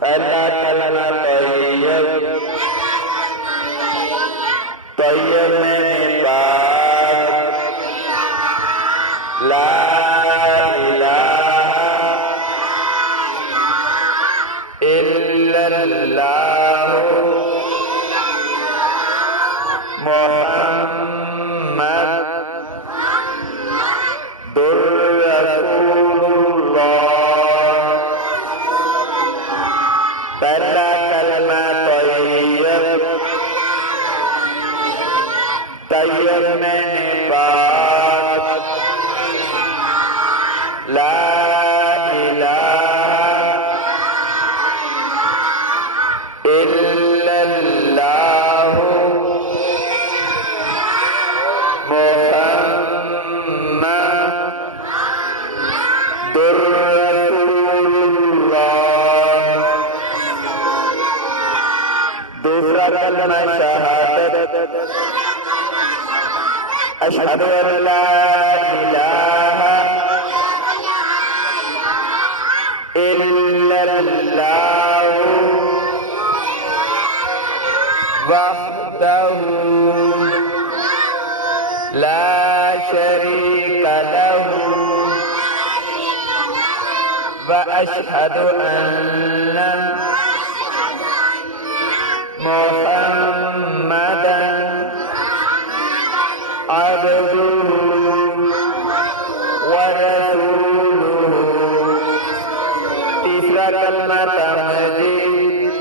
पहला कलमा तैयब, तैयब में पाक, ला इलाहा इल्लल्लाहु मुहम्मद पहला कलमा तैयब, तैयब में पाक, ला इलाहा इल्लल्लाहु मुहम्मदुर दूसरा कलमा शहादत, अशहदु अन ला इलाहा इल्लल्लाहु वहदहु ला शरीका लहु व अशहदु अन्ना मुहम्मदन अब्दुहु व रसूलुहु। तीसरा कलमा तमजीद,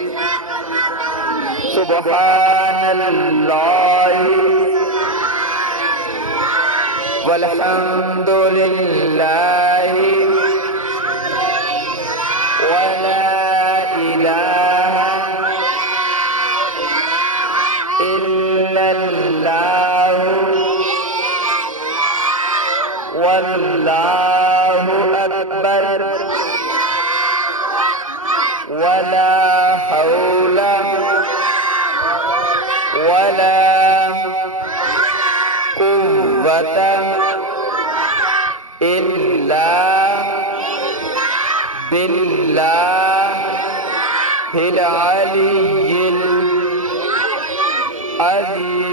सुब्हानल्लाहि वल्हम्दुलिल्लाहि व ला इलाहा इल्लल्लाहु वल्लाहु अकबर वला हौला वला कुव्वता इल्ला बिल्लाहिल अलिय्यिल अज़ीम।